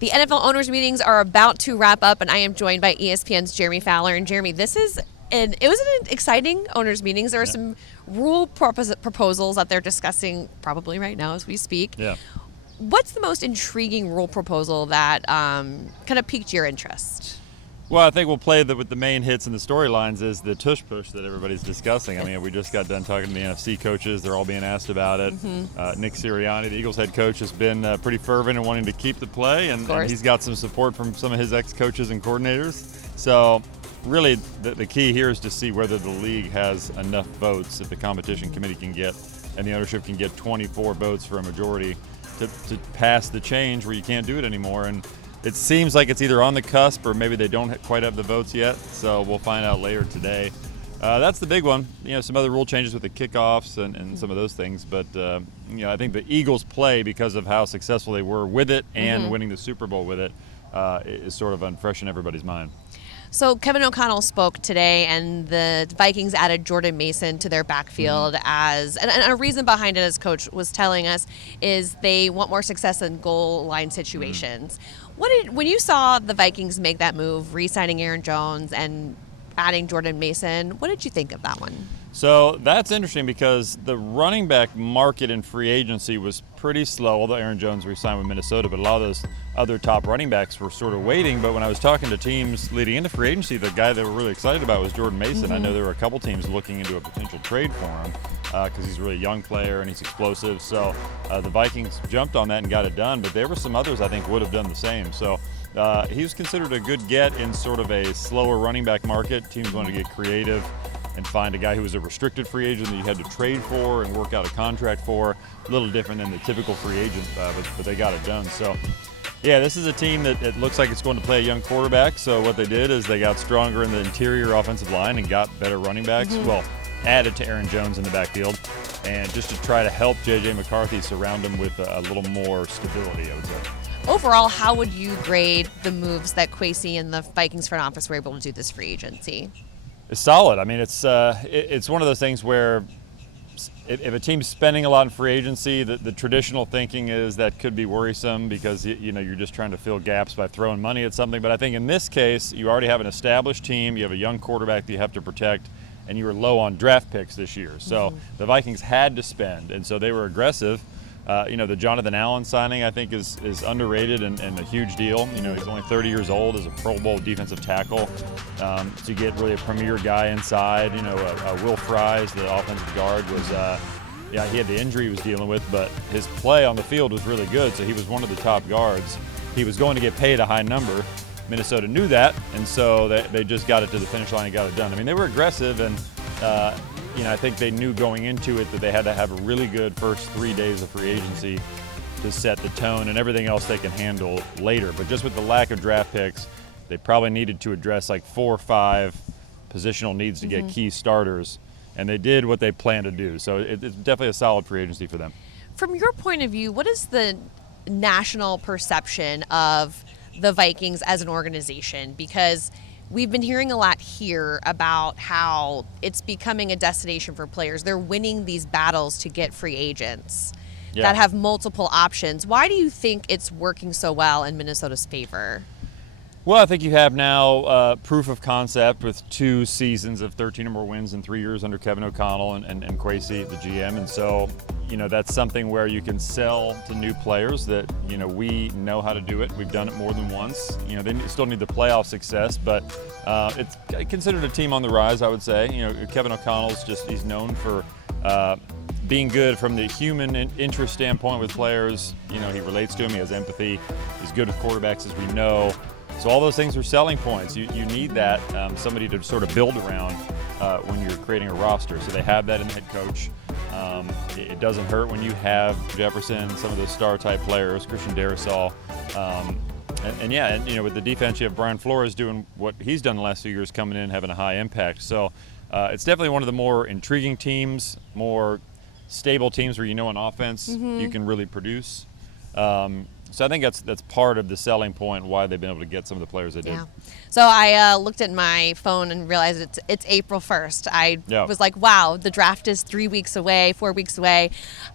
The NFL owners meetings are about to wrap up, and I am joined by ESPN's Jeremy Fowler. And Jeremy, it was an exciting owners meetings. There are some rule proposals that they're discussing probably right now as we speak. Yeah. What's the most intriguing rule proposal that kind of piqued your interest? Well, I think we'll play with the main hits and the storylines is the tush push that everybody's discussing. I mean, we just got done talking to the NFC coaches. They're all being asked about it. Nick Sirianni, the Eagles head coach, has been pretty fervent in wanting to keep the play, and he's got some support from some of his ex-coaches and coordinators. So really the key here is to see whether the league has enough votes, if the competition committee can get and the ownership can get 24 votes for a majority to pass the change where you can't do it anymore. And it seems like it's either on the cusp or maybe they don't quite have the votes yet, so we'll find out later today. That's the big one. Some other rule changes with the kickoffs and some of those things, but I think the Eagles' play, because of how successful they were with it and winning the Super Bowl with it, is sort of fresh in everybody's mind. So Kevin O'Connell spoke today, and the Vikings added Jordan Mason to their backfield and a reason behind it, as Coach was telling us, is they want more success in goal line situations. When you saw the Vikings make that move, re-signing Aaron Jones and adding Jordan Mason, what did you think of that one? So that's interesting because the running back market in free agency was pretty slow, although Aaron Jones re-signed with Minnesota, but a lot of those other top running backs were sort of waiting. But when I was talking to teams leading into free agency, the guy they were really excited about was Jordan Mason. I know there were a couple teams looking into a potential trade for him because he's a really young player and he's explosive. So the Vikings jumped on that and got it done, but there were some others I think would have done the same. So he was considered a good get in sort of a slower running back market. Teams wanted to get creative and find a guy who was a restricted free agent that you had to trade for and work out a contract for. A little different than the typical free agent, but they got it done. So, yeah, this is a team that it looks like it's going to play a young quarterback. So what they did is they got stronger in the interior offensive line and got better running backs. Well, added to Aaron Jones in the backfield, and just to try to help J.J. McCarthy, surround him with a little more stability, I would say. Overall, how would you grade the moves that Kwesi and the Vikings front office were able to do this free agency? It's solid. I mean, it's one of those things where if a team's spending a lot in free agency, the traditional thinking is that could be worrisome because you're just trying to fill gaps by throwing money at something. But I think in this case, you already have an established team, you have a young quarterback that you have to protect, and you were low on draft picks this year. So the Vikings had to spend, and so they were aggressive. The Jonathan Allen signing, I think, is underrated and a huge deal. He's only 30 years old, as a Pro Bowl defensive tackle. To get really a premier guy inside, Will Fries, the offensive guard, was, he had the injury he was dealing with, but his play on the field was really good, so he was one of the top guards. He was going to get paid a high number. Minnesota knew that, and so they just got it to the finish line and got it done. I mean, they were aggressive, and I think they knew going into it that they had to have a really good first 3 days of free agency to set the tone, and everything else they can handle later. But just with the lack of draft picks, they probably needed to address like 4 or 5 positional needs to get key starters, and they did what they planned to do. So it's definitely a solid free agency for them. From your point of view, what is the national perception of the Vikings as an organization? Because we've been hearing a lot here about how it's becoming a destination for players. They're winning these battles to get free agents that have multiple options. Why do you think it's working so well in Minnesota's favor? Well, I think you have now proof of concept with 2 seasons of 13 or more wins in 3 years under Kevin O'Connell and Kwesi, the GM. And so, that's something where you can sell to new players that, we know how to do it. We've done it more than once. They still need the playoff success, but it's considered a team on the rise, I would say. Kevin O'Connell's he's known for being good from the human interest standpoint with players. He relates to them, he has empathy, he's good with quarterbacks, as we know. So all those things are selling points. You need that, somebody to sort of build around when you're creating a roster. So they have that in the head coach. It doesn't hurt when you have Jefferson, some of those star-type players, Christian Darrisaw. With the defense, you have Brian Flores doing what he's done the last few years, coming in, having a high impact. So it's definitely one of the more intriguing teams, more stable teams where on offense you can really produce. So So I think that's part of the selling point why they've been able to get some of the players they did. Yeah. So I looked at my phone and realized it's April 1st. I was like, wow, the draft is 4 weeks away.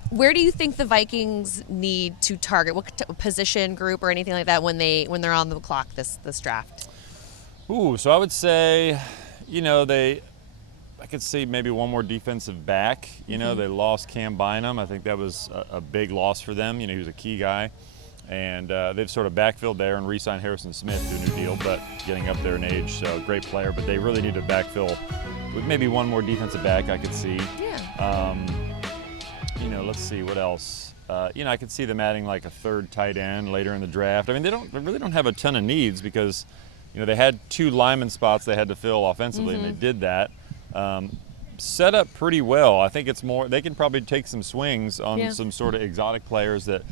Where do you think the Vikings need to target? What position group or anything like that when they're on the clock this draft? Ooh, so I would say, I could see maybe one more defensive back. They lost Cam Bynum. I think that was a big loss for them. He was a key guy. And they've sort of backfilled there and re-signed Harrison Smith to a new deal, but getting up there in age, so great player. But they really need to backfill with maybe one more defensive back I could see. Yeah. Let's see, what else? I could see them adding like a third tight end later in the draft. I mean, they really don't have a ton of needs because, they had 2 lineman spots they had to fill offensively, and they did that. Set up pretty well. I think it's more, they can probably take some swings on some sort of exotic players that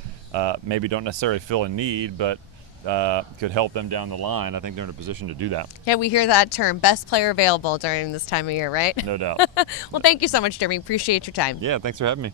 maybe don't necessarily fill a need, but could help them down the line. I think they're in a position to do that. Yeah, we hear that term, best player available during this time of year, right? No doubt. Well, thank you so much, Jeremy. Appreciate your time. Yeah, thanks for having me.